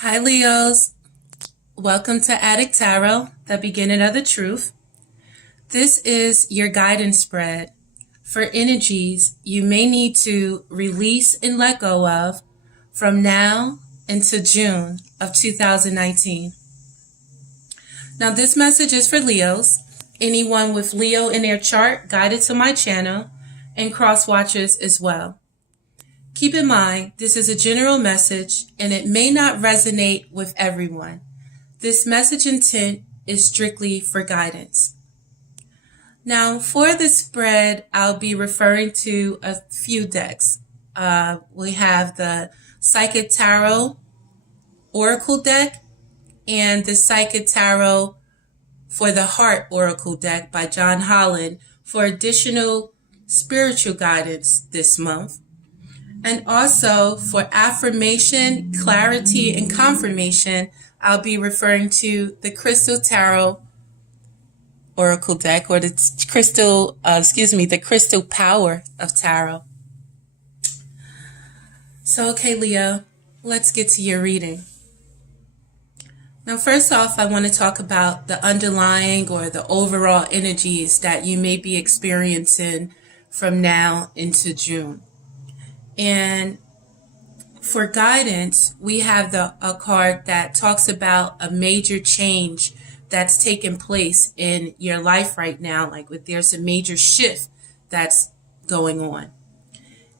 Hi, Leos. Welcome to Adik Tarot, the beginning of the truth. This is your guidance spread for energies you may need to release and let go of from now into June of 2019. Now, this message is for Leos, anyone with Leo in their chart guided to my channel, and cross watchers as well. Keep in mind, this is a general message and it may not resonate with everyone. This message intent is strictly for guidance. Now, for the spread, I'll be referring to a few decks. We have the Psychic Tarot Oracle deck and the Psychic Tarot for the Heart Oracle deck by John Holland for additional spiritual guidance this month. And also for affirmation, clarity, and confirmation, I'll be referring to the Crystal Tarot Oracle deck, or the Crystal Power of Tarot. So, okay, Leo, let's get to your reading. Now, first off, I want to talk about the underlying or the overall energies that you may be experiencing from now into June. And for guidance, we have a card that talks about a major change that's taking place in your life right now. Like there's a major shift that's going on.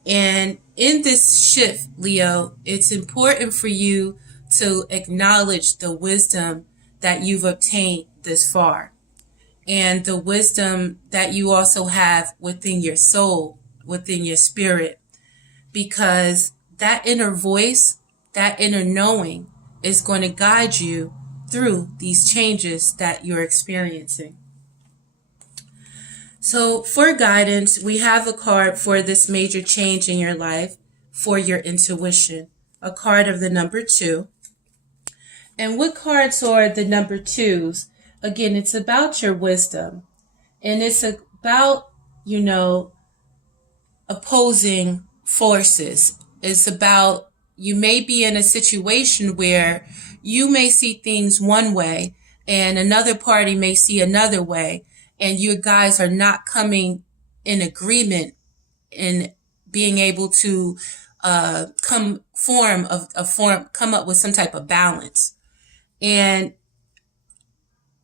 And in this shift, Leo, it's important for you to acknowledge the wisdom that you've obtained this far and the wisdom that you also have within your soul, within your spirit. Because that inner voice, that inner knowing is going to guide you through these changes that you're experiencing. So for guidance, we have a card for this major change in your life for your intuition, a card of the number 2. And what cards are the number 2s? Again, it's about your wisdom. And it's about, opposing forces. It's about, you may be in a situation where you may see things one way and another party may see another way, and you guys are not coming in agreement in being able to come up with some type of balance. And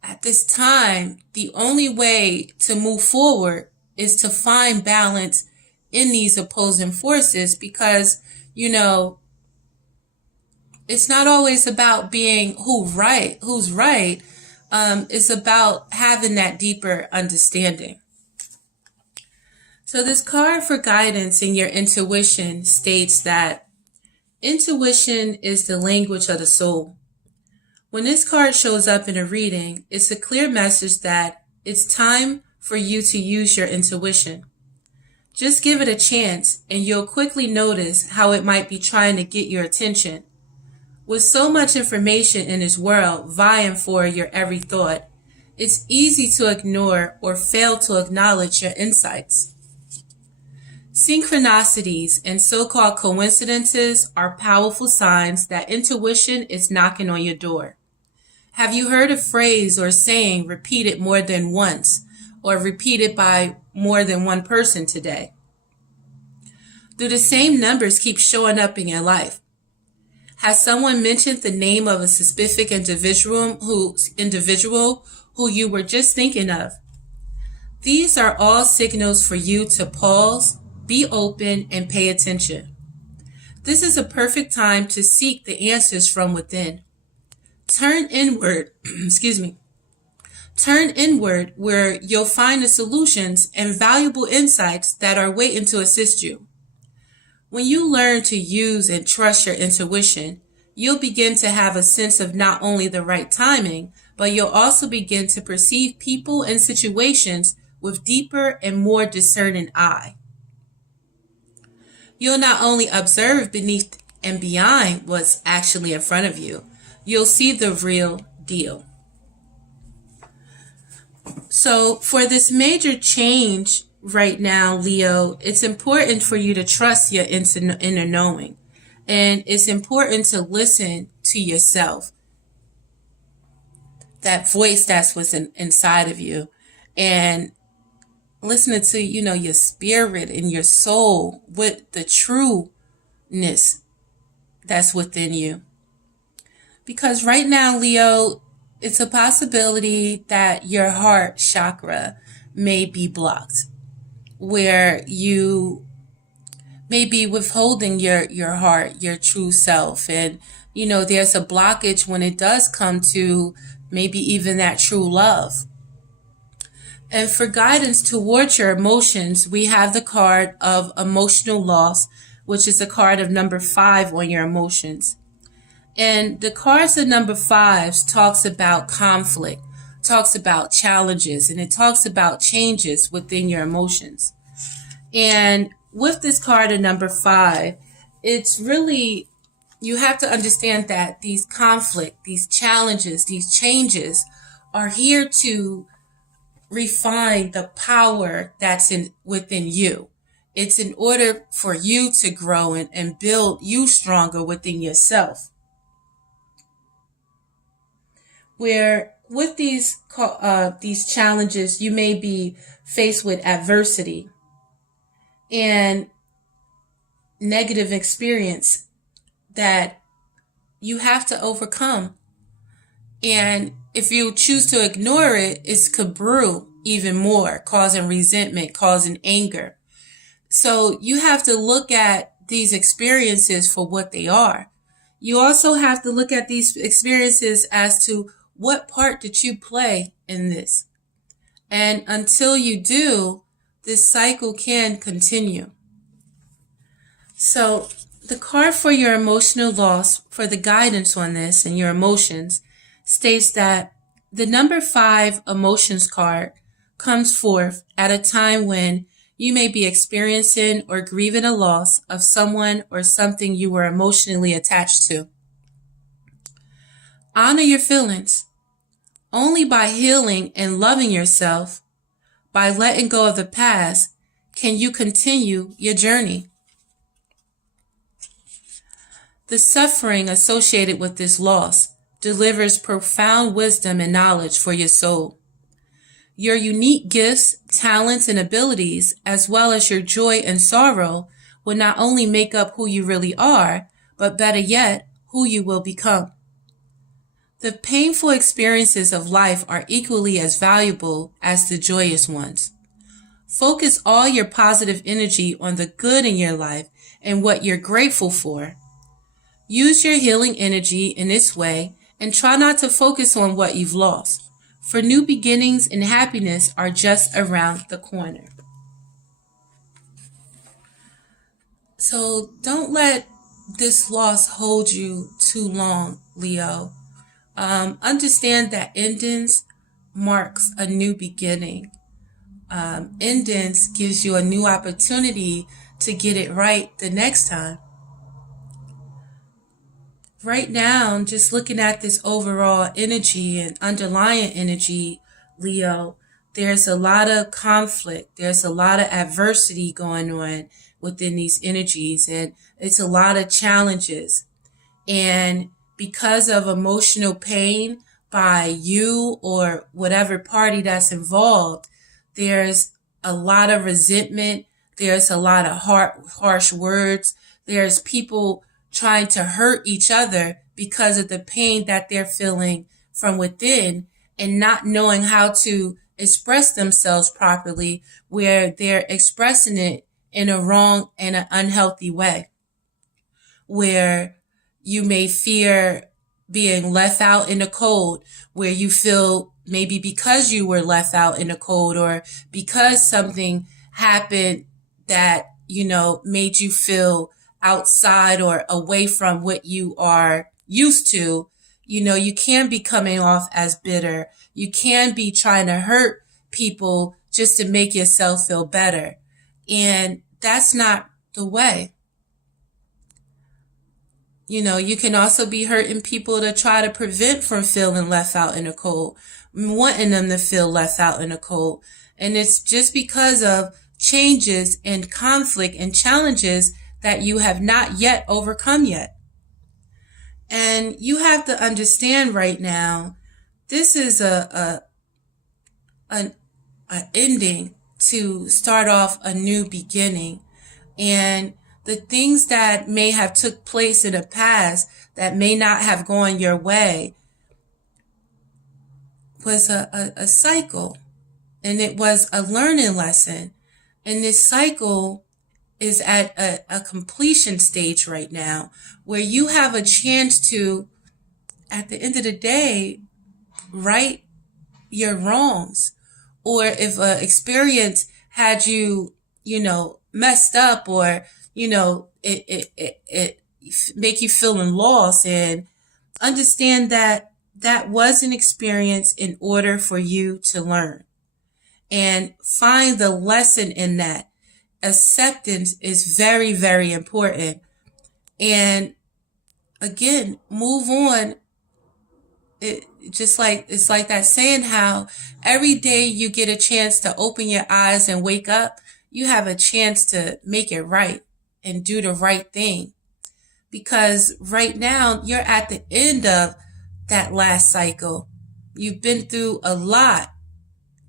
at this time, the only way to move forward is to find balance in these opposing forces, because, it's not always about being who's right. It's about having that deeper understanding. So this card for guidance in your intuition states that intuition is the language of the soul. When this card shows up in a reading, it's a clear message that it's time for you to use your intuition. Just give it a chance and you'll quickly notice how it might be trying to get your attention. With so much information in this world vying for your every thought, it's easy to ignore or fail to acknowledge your insights. Synchronicities and so-called coincidences are powerful signs that intuition is knocking on your door. Have you heard a phrase or saying repeated more than once, or repeated by more than one person today? Do the same numbers keep showing up in your life? Has someone mentioned the name of a specific individual who you were just thinking of? These are all signals for you to pause, be open, and pay attention. This is a perfect time to seek the answers from within. Turn inward, Turn inward where you'll find the solutions and valuable insights that are waiting to assist you. When you learn to use and trust your intuition, you'll begin to have a sense of not only the right timing, but you'll also begin to perceive people and situations with deeper and more discerning eye. You'll not only observe beneath and beyond what's actually in front of you, you'll see the real deal. So for this major change right now, Leo, it's important for you to trust your inner knowing And it's important to listen to yourself, that voice that's what's inside of you, and listening to, your spirit and your soul with the trueness that's within you. Because right now, Leo, it's a possibility that your heart chakra may be blocked, where you may be withholding your heart, your true self. And, there's a blockage when it does come to maybe even that true love. And for guidance towards your emotions, we have the card of emotional loss, which is the card of number 5 on your emotions. And the cards of number 5 talks about conflict, talks about challenges, and it talks about changes within your emotions. And with this card of number 5, it's really, you have to understand that these conflict, these challenges, these changes are here to refine the power that's within you. It's in order for you to grow and build you stronger within yourself. Where with these challenges, you may be faced with adversity and negative experience that you have to overcome. And if you choose to ignore it, it could brew even more, causing resentment, causing anger. So you have to look at these experiences for what they are. You also have to look at these experiences as to what part did you play in this. And until you do, this cycle can continue. So the card for your emotional loss, for the guidance on this and your emotions, states that the number 5 emotions card comes forth at a time when you may be experiencing or grieving a loss of someone or something you were emotionally attached to. Honor your feelings. Only by healing and loving yourself, by letting go of the past, can you continue your journey. The suffering associated with this loss delivers profound wisdom and knowledge for your soul. Your unique gifts, talents, and abilities, as well as your joy and sorrow, will not only make up who you really are, but better yet, who you will become. The painful experiences of life are equally as valuable as the joyous ones. Focus all your positive energy on the good in your life and what you're grateful for. Use your healing energy in this way and try not to focus on what you've lost, for new beginnings and happiness are just around the corner. So don't let this loss hold you too long, Leo. Understand that endings marks a new beginning. Endings gives you a new opportunity to get it right the next time. Right now, just looking at this overall energy and underlying energy, Leo, there's a lot of conflict. There's a lot of adversity going on within these energies, and it's a lot of challenges. And because of emotional pain by you or whatever party that's involved, there's a lot of resentment. There's a lot of harsh words. There's people trying to hurt each other because of the pain that they're feeling from within and not knowing how to express themselves properly, where they're expressing it in a wrong and an unhealthy way, where you may fear being left out in the cold, where you feel maybe because you were left out in the cold or because something happened that, made you feel outside or away from what you are used to, you can be coming off as bitter. You can be trying to hurt people just to make yourself feel better. And that's not the way. You can also be hurting people to try to prevent from feeling left out in the cold, wanting them to feel left out in the cold. And it's just because of changes and conflict and challenges that you have not yet overcome yet. And you have to understand right now, this is an ending to start off a new beginning. And the things that may have took place in the past that may not have gone your way was a cycle, and it was a learning lesson. And this cycle is at a completion stage right now, where you have a chance to, at the end of the day, right your wrongs. Or if an experience had you, messed up, or, it make you feeling lost, and understand that that was an experience in order for you to learn, and find the lesson in that. Acceptance is very, very important. And again, move on. It's like that saying, how every day you get a chance to open your eyes and wake up, you have a chance to make it right and do the right thing. Because right now you're at the end of that last cycle. You've been through a lot.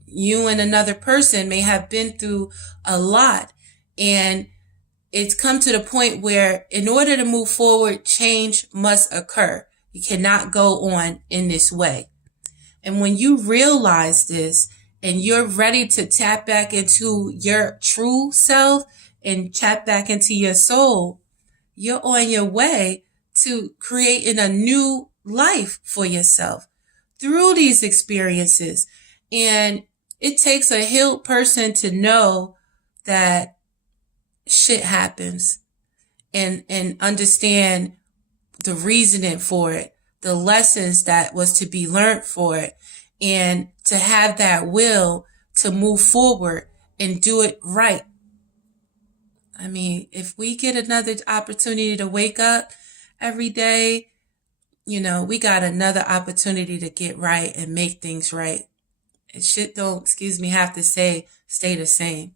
You and another person may have been through a lot. And it's come to the point where, in order to move forward, change must occur. You cannot go on in this way. And when you realize this, and you're ready to tap back into your true self and tap back into your soul, you're on your way to creating a new life for yourself through these experiences. And it takes a healed person to know that shit happens, and understand the reasoning for it, the lessons that was to be learned for it, and to have that will to move forward and do it right. I mean, if we get another opportunity to wake up every day, we got another opportunity to get right and make things right. And shit don't, have to stay the same.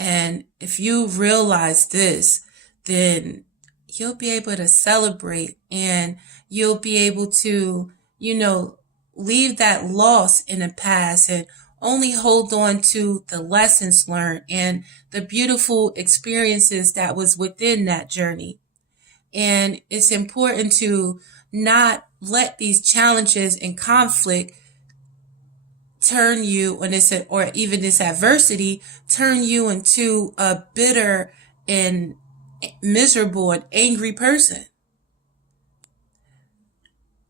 And if you realize this, then you'll be able to celebrate, and you'll be able to, leave that loss in the past and only hold on to the lessons learned and the beautiful experiences that was within that journey. And it's important to not let these challenges and conflict turn you, or even this adversity, turn you into a bitter and miserable and angry person.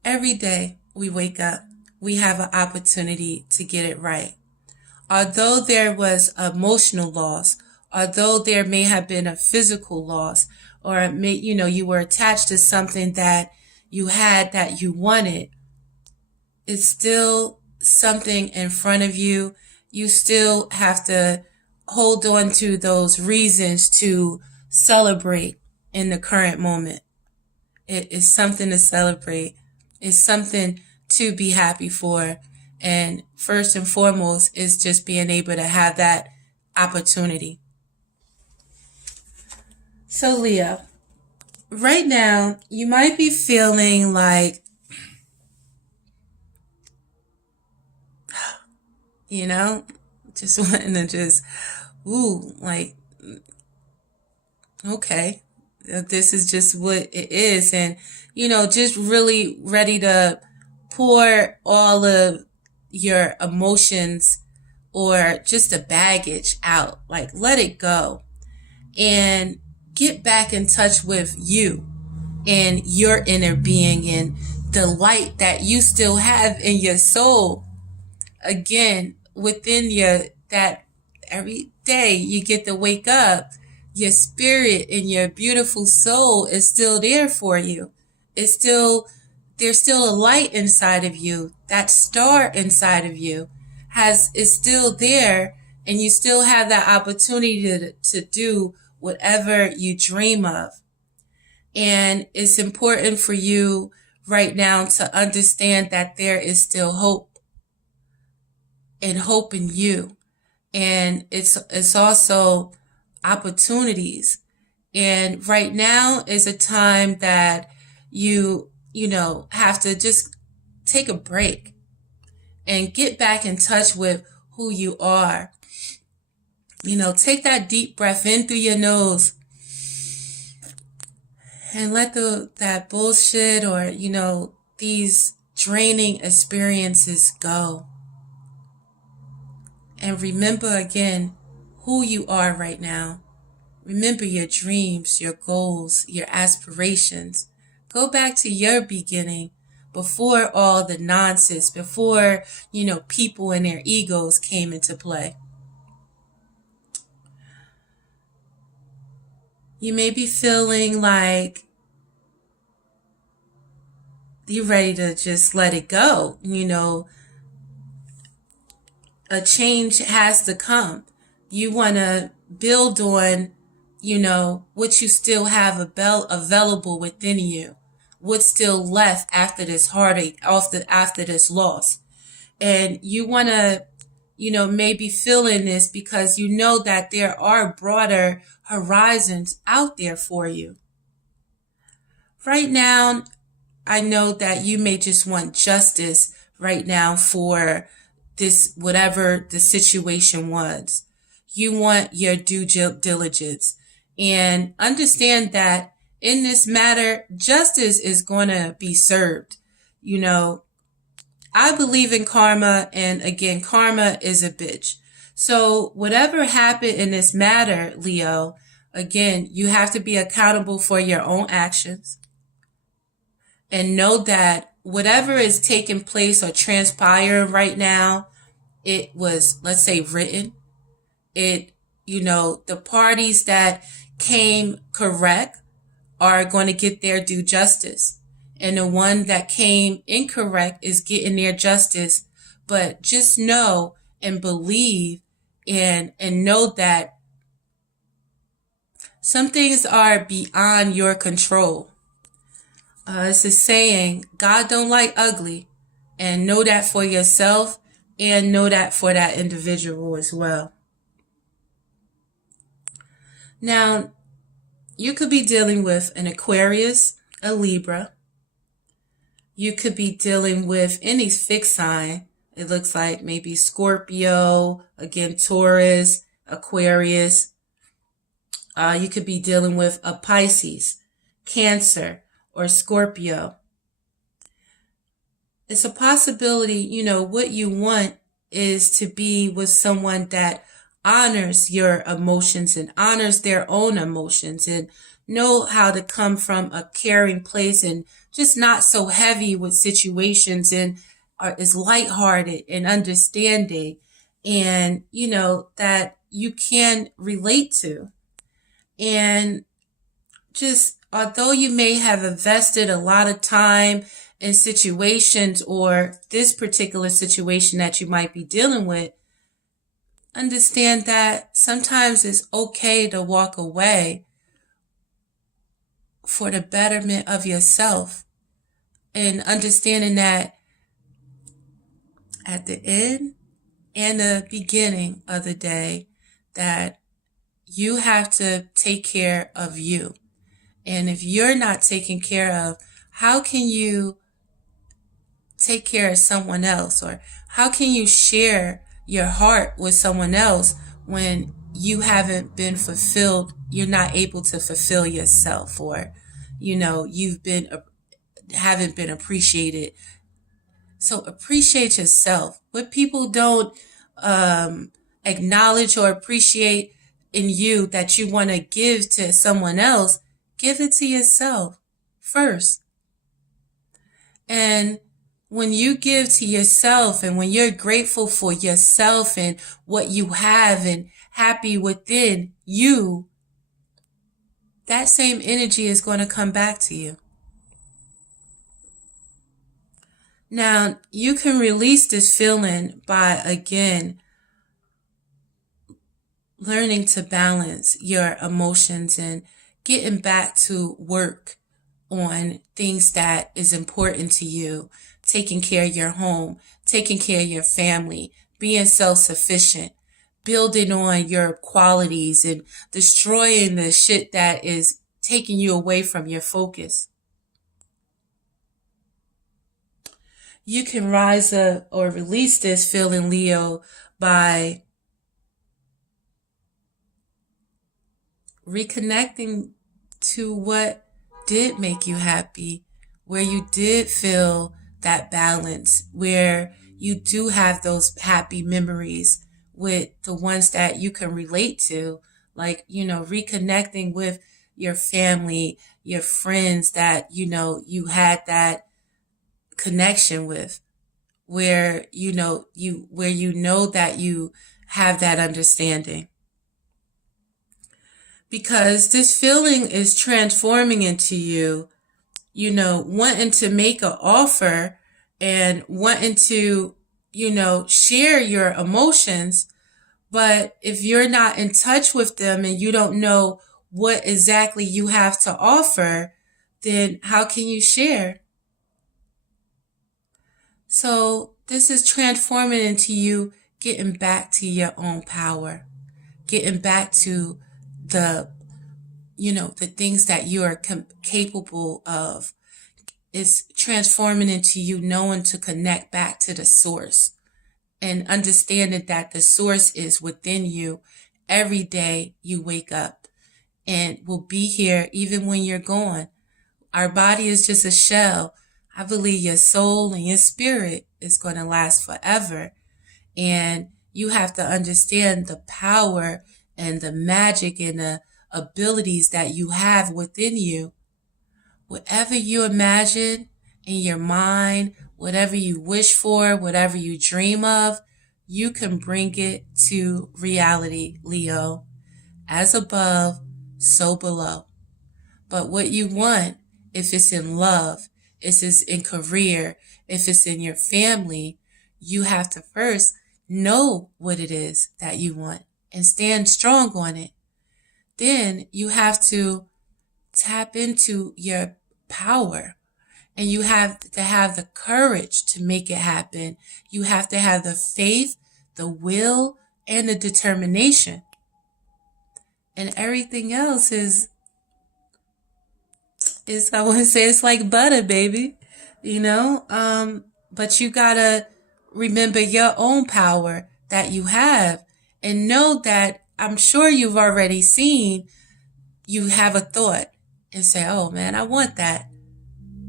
Every day we wake up, we have an opportunity to get it right. Although there was emotional loss, although there may have been a physical loss, or you were attached to something that you had that you wanted, it's still something in front of you. You still have to hold on to those reasons to celebrate in the current moment. It is something to celebrate. It's something to be happy for. And first and foremost is just being able to have that opportunity. So Leo, right now you might be feeling like, just wanting to just, okay, this is just what it is. And, just really ready to pour all of your emotions or just the baggage out, like let it go and get back in touch with you and your inner being and the light that you still have in your soul. Again, within that every day you get to wake up, your spirit and your beautiful soul is still there for you. There's still a light inside of you. That star inside of you is still there, and you still have that opportunity to do whatever you dream of. And it's important for you right now to understand that there is still hope, and hope in you. And it's also opportunities. And right now is a time that you have to just take a break and get back in touch with who you are. Take that deep breath in through your nose and let that bullshit or, these draining experiences go. And remember again who you are right now. Remember your dreams, your goals, your aspirations. Go back to your beginning before all the nonsense, before, people and their egos came into play. You may be feeling like you're ready to just let it go. A change has to come. You want to build on, what you still have available within you. What's still left after this heartache, after this loss. And you want to, maybe feeling this because you know that there are broader horizons out there for you. Right now, I know that you may just want justice right now for this, whatever the situation was. You want your due diligence. And understand that in this matter, justice is going to be served. I believe in karma, and again, karma is a bitch. So whatever happened in this matter, Leo, again, you have to be accountable for your own actions. And know that whatever is taking place or transpiring right now, it was, let's say, written. The parties that came correct are going to get their due justice. And the one that came incorrect is getting their justice. But just know and believe and know that some things are beyond your control. It's a saying, God don't like ugly. And know that for yourself and know that for that individual as well. Now, you could be dealing with an Aquarius, a Libra. You could be dealing with any fixed sign. It looks like maybe Scorpio, again, Taurus, Aquarius. You could be dealing with a Pisces, Cancer, or Scorpio. It's a possibility, what you want is to be with someone that honors your emotions and honors their own emotions and know how to come from a caring place and just not so heavy with situations and is lighthearted and understanding and, that you can relate to. And just, although you may have invested a lot of time in situations or this particular situation that you might be dealing with, understand that sometimes it's okay to walk away for the betterment of yourself, and understanding that at the end and the beginning of the day that you have to take care of you. And if you're not taken care of, how can you take care of someone else? Or how can you share your heart with someone else when you haven't been fulfilled? You're not able to fulfill yourself, or, haven't been appreciated. So appreciate yourself. What people don't acknowledge or appreciate in you that you want to give to someone else, give it to yourself first. And when you give to yourself and when you're grateful for yourself and what you have and happy within you, that same energy is going to come back to you. Now, you can release this feeling by, again, learning to balance your emotions and getting back to work on things that is important to you, taking care of your home, taking care of your family, being self-sufficient, building on your qualities and destroying the shit that is taking you away from your focus. You can rise up or release this feeling, Leo, by reconnecting to what did make you happy, where you did feel that balance, where you do have those happy memories with the ones that you can relate to, like, reconnecting with your family, your friends that, you had that connection with, where, that you have that understanding. Because this feeling is transforming into you, wanting to make an offer and wanting to, share your emotions. But if you're not in touch with them and you don't know what exactly you have to offer, then how can you share? So this is transforming into you getting back to your own power, getting back to the things that you are capable of. It's transforming into you knowing to connect back to the source and understanding that the source is within you every day you wake up and will be here even when you're gone. Our body is just a shell. I believe your soul and your spirit is going to last forever. And you have to understand the power and the magic and the abilities that you have within you. Whatever you imagine in your mind, whatever you wish for, whatever you dream of, you can bring it to reality, Leo. As above, so below. But what you want, if it's in love, if it's in career, if it's in your family, you have to first know what it is that you want and stand strong on it. Then you have to tap into your power, and you have to have the courage to make it happen. You have to have the faith, the will, and the determination. And everything else is I want to say it's like butter, baby, but you gotta remember your own power that you have and know that I'm sure you've already seen, you have a thought and say, oh man, I want that.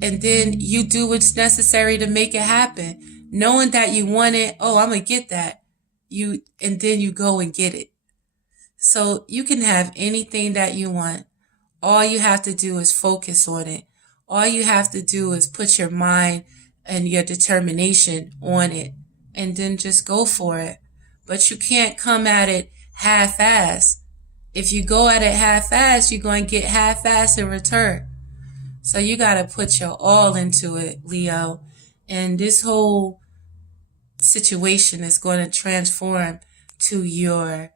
And then you do what's necessary to make it happen. Knowing that you want it, oh, I'm going to get that. And then you go and get it. So you can have anything that you want. All you have to do is focus on it. All you have to do is put your mind and your determination on it and then just go for it. But you can't come at it half-ass. If you go at it half-ass, you're going to get half-ass in return. So you got to put your all into it, Leo. And this whole situation is going to transform to your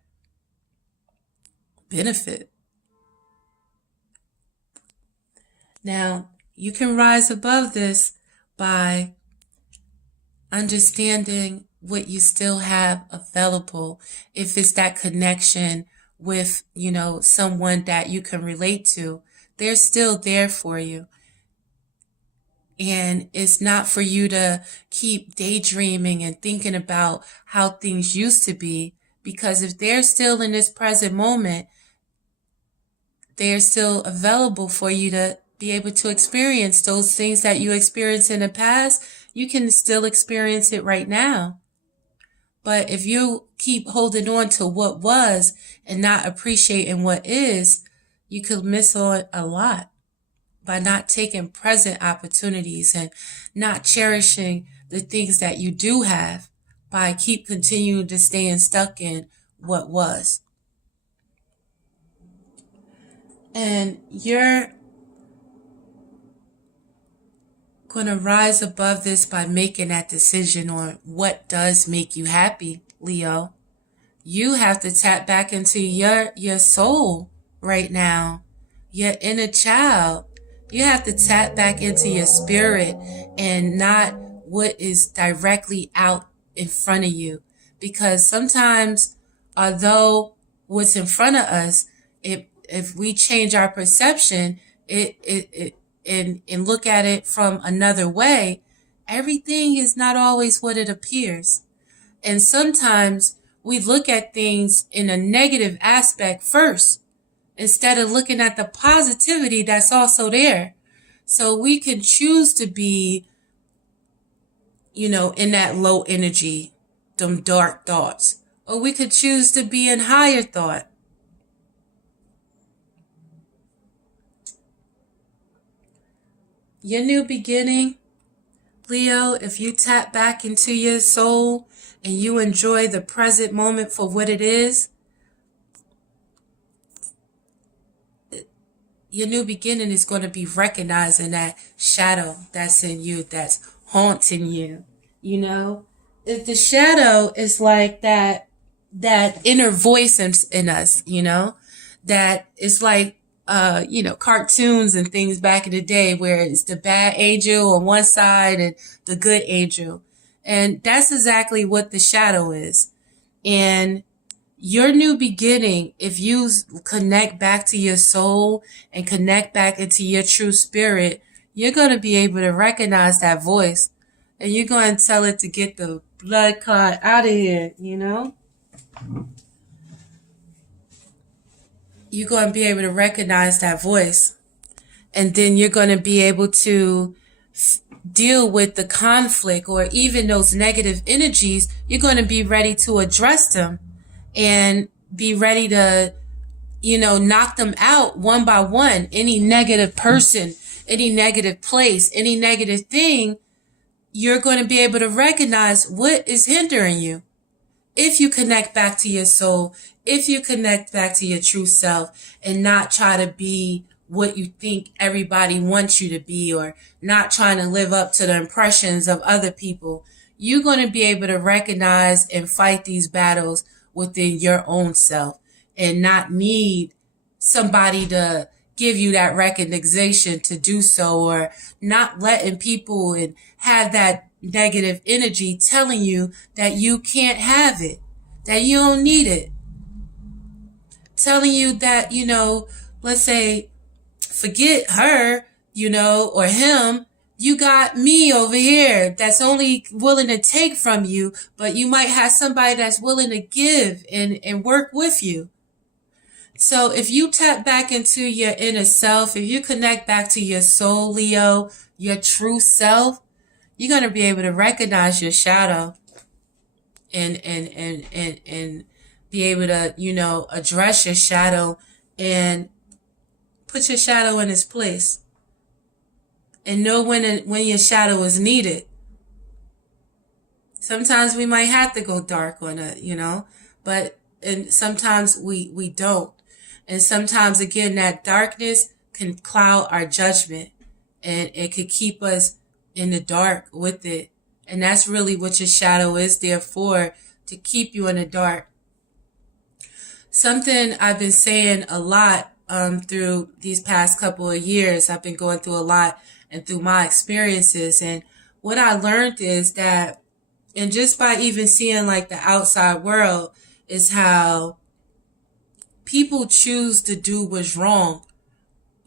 benefit. Now, you can rise above this by understanding what you still have available. If it's that connection with, someone that you can relate to, they're still there for you. And it's not for you to keep daydreaming and thinking about how things used to be, because if they're still in this present moment, they're still available for you to be able to experience those things that you experienced in the past. You can still experience it right now. But if you keep holding on to what was and not appreciating what is, you could miss on a lot by not taking present opportunities and not cherishing the things that you do have by continuing to staying stuck in what was. And you're going to rise above this by making that decision on what does make you happy, Leo. You have to tap back into your soul right now, your inner child. You have to tap back into your spirit and not what is directly out in front of you. Because sometimes although what's in front of us, if we change our perception, and look at it from another way, everything is not always what it appears. And sometimes we look at things in a negative aspect first, instead of looking at the positivity that's also there. So we can choose to be, in that low energy, them dark thoughts. Or we could choose to be in higher thought. Your new beginning, Leo, if you tap back into your soul and you enjoy the present moment for what it is, your new beginning is going to be recognizing that shadow that's in you, that's haunting you. If the shadow is like that inner voice in us, that it's like, cartoons and things back in the day where it's the bad angel on one side and the good angel. And that's exactly what the shadow is. And your new beginning, if you connect back to your soul and connect back into your true spirit, you're going to be able to recognize that voice. And you're going to tell it to get the blood clot out of here, You're going to be able to recognize that voice. And then you're going to be able to deal with the conflict or even those negative energies. You're going to be ready to address them and be ready to, knock them out one by one. Any negative person, any negative place, any negative thing, you're going to be able to recognize what is hindering you. If you connect back to your soul, if you connect back to your true self and not try to be what you think everybody wants you to be, or not trying to live up to the impressions of other people, you're going to be able to recognize and fight these battles within your own self and not need somebody to give you that recognition to do so, or not letting people and have that negative energy telling you that you can't have it, that you don't need it. Telling you that, let's say, forget her, or him. You got me over here that's only willing to take from you, but you might have somebody that's willing to give and work with you. So if you tap back into your inner self, if you connect back to your soul, Leo, your true self, you're going to be able to recognize your shadow and be able to, address your shadow and put your shadow in its place. And know when your shadow is needed. Sometimes we might have to go dark on it, and sometimes we don't. And sometimes, again, that darkness can cloud our judgment and it could keep us in the dark with it. And that's really what your shadow is there for, to keep you in the dark. Something I've been saying a lot through these past couple of years, I've been going through a lot and through my experiences. And what I learned is that, and just by even seeing like the outside world, is how people choose to do what's wrong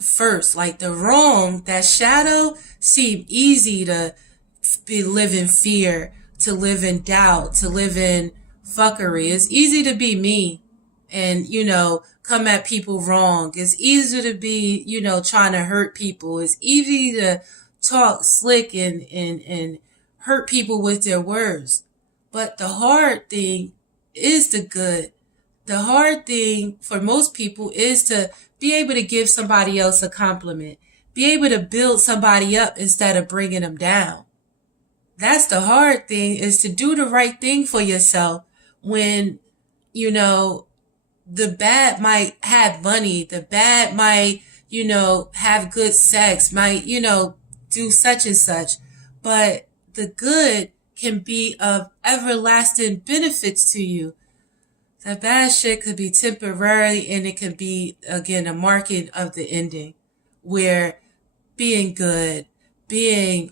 first. Like the wrong, that shadow seemed easy to live in fear, to live in doubt, to live in fuckery. It's easy to be me and, come at people wrong. It's easy to be, trying to hurt people. It's easy to talk slick and hurt people with their words. But the hard thing is the good. The hard thing for most people is to be able to give somebody else a compliment, be able to build somebody up instead of bringing them down. That's the hard thing, is to do the right thing for yourself when, the bad might have money, the bad might, have good sex, might, do such and such. But the good can be of everlasting benefits to you. The bad shit could be temporary, and it could be, again, a marking of the ending, where being good, being,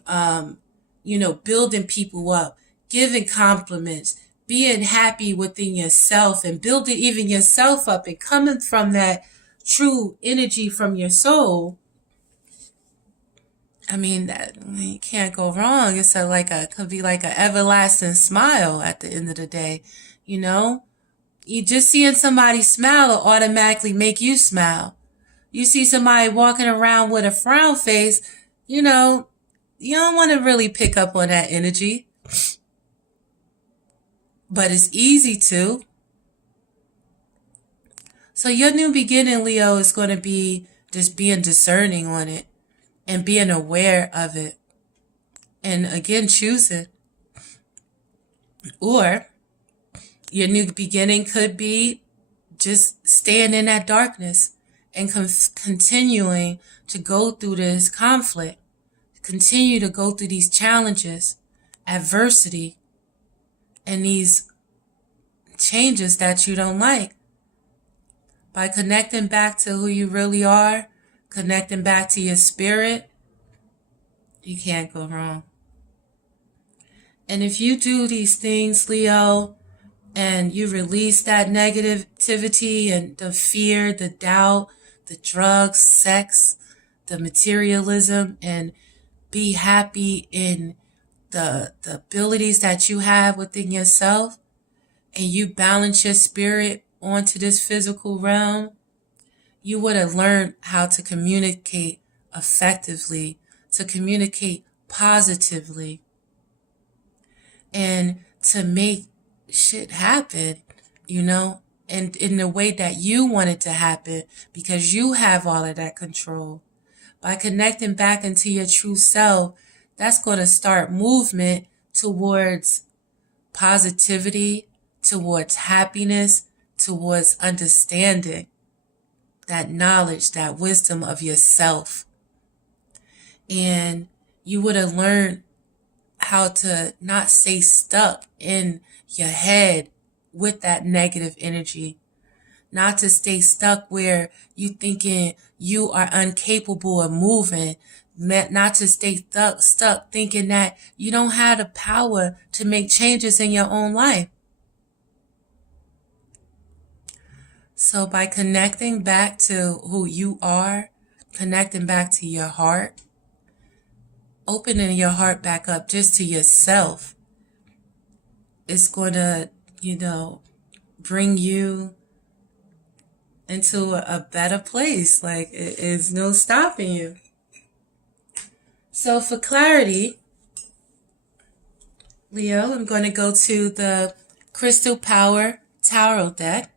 building people up, giving compliments, being happy within yourself and building even yourself up and coming from that true energy from your soul, I mean, that you can't go wrong. It's could be like an everlasting smile at the end of the day, you know? You just seeing somebody smile will automatically make you smile. You see somebody walking around with a frown face, you know, you don't want to really pick up on that energy. But it's easy to. So your new beginning, Leo, is going to be just being discerning on it and being aware of it. And again, choosing. Or your new beginning could be just staying in that darkness and continuing to go through this conflict, continue to go through these challenges, adversity, and these changes that you don't like. By connecting back to who you really are, connecting back to your spirit, you can't go wrong. And if you do these things, Leo, and you release that negativity and the fear, the doubt, the drugs, sex, the materialism, and be happy in the abilities that you have within yourself, and you balance your spirit onto this physical realm, you would have learned how to communicate effectively, to communicate positively, and to make shit happen, you know, and in the way that you want it to happen, because you have all of that control. By connecting back into your true self, that's going to start movement towards positivity, towards happiness, towards understanding, that knowledge, that wisdom of yourself. And you would have learned how to not stay stuck in your head with that negative energy, not to stay stuck where you thinking you are incapable of moving, not to stay stuck thinking that you don't have the power to make changes in your own life. So by connecting back to who you are, connecting back to your heart, opening your heart back up just to yourself, it's going to, bring you into a better place. Like, it is no stopping you. So for clarity, Leo, I'm going to go to the Crystal Power Tarot deck.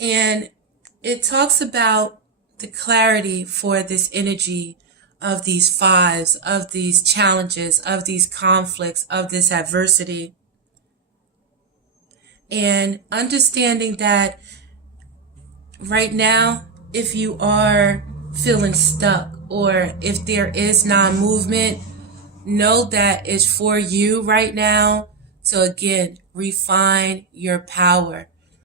And it talks about the clarity for this energy of these fives, of these challenges, of these conflicts, of this adversity. And understanding that right now, if you are feeling stuck or if there is non-movement, know that it's for you right now to, again, refine your power.